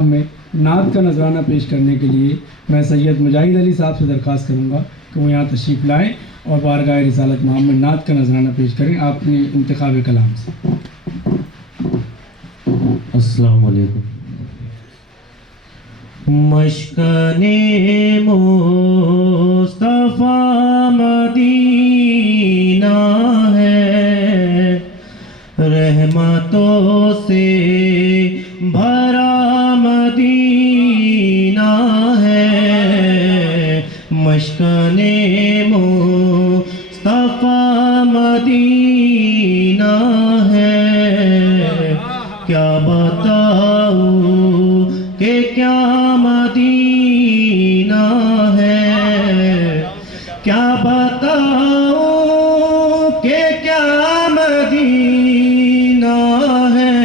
میں نعت کا نذرانہ پیش کرنے کے لیے میں سید مجاہد علی صاحب سے درخواست کروں گا کہ وہ یہاں تشریف لائیں اور بارگاہ رسالت محمد نعت کا نذرانہ پیش کریں آپ اپنے انتخاب کلام سے۔ السلام علیکم۔ مشکن مصطفیٰ مدینہ ہے، رحمتوں سے بھرا مدینہ ہے، مشکن مصطفیٰ مدینہ ہے، کیا بتاؤں کہ کیا مدینہ ہے، کیا بتاؤں کہ کیا مدینہ ہے،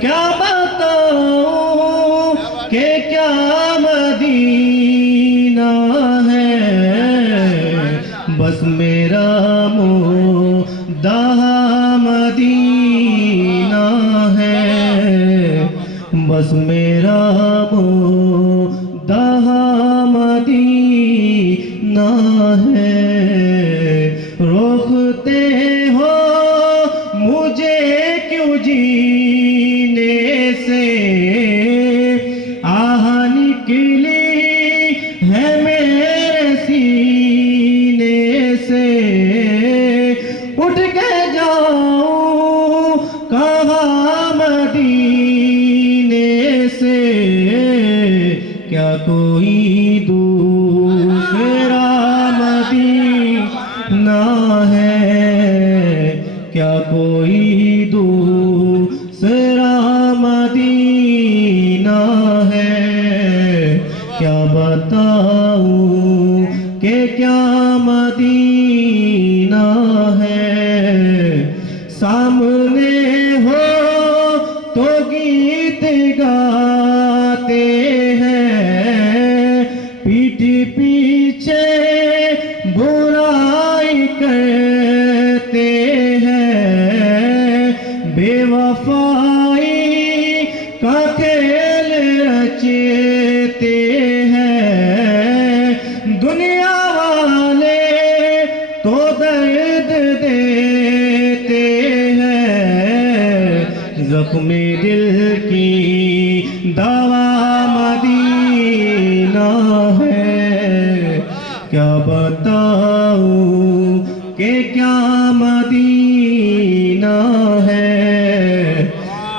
کیا بتاؤں کہ کیا مدینہ ہے، بس میرا مدعا مدینہ ہے، بس میرا مدعا مدینہ ہے، روکتے ہو مجھے کیوں جینے سے، آہ نکلی ہے میرے سینے سے، اٹھ کے جاؤں کہاں مدینے سے، کیا کوئی دوسرا مدینہ ہے، کیا کوئی دوسرا مدینہ ہے، کیا بتاؤں کہ کیا مدینہ ہے، سامنے ہو تو گیت گاتے ہیں، پیٹھ پیچھے برائی کرتے ہیں، بے وفائی کا کھیل رچتے ہیں، دنیا والے تو درد دیتے ہیں، زخم دل کی دوا مدینہ ہے، کیا بتاؤں کہ کیا مدینہ ہے،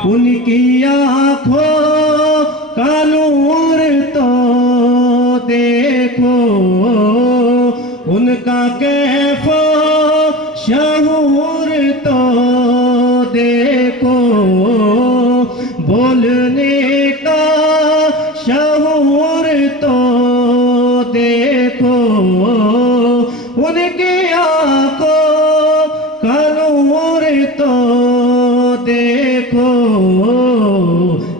ان کی آنکھوں کا نور تو دیکھو، ان کا کیف و شعور تو دیکھو، بولنے کا شعور تو دیکھو، ان کی آنکھوں کا نور تو دیکھو،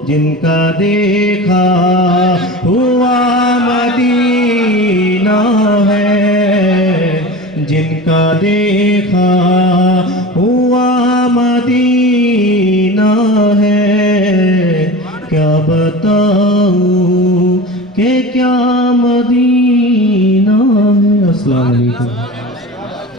جن کا دیکھا ہوا مدینہ ہے، جن کا دیکھا ہوا مدینہ ہے، کیا بتاؤں کہ کیا مدینہ